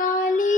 काली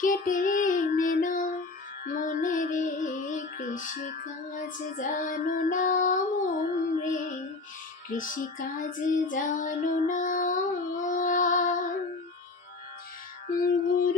কেটে নে না। মনে রে কৃষিকাজ জানো না মন রে কৃষিকাজ জানো না। গুরু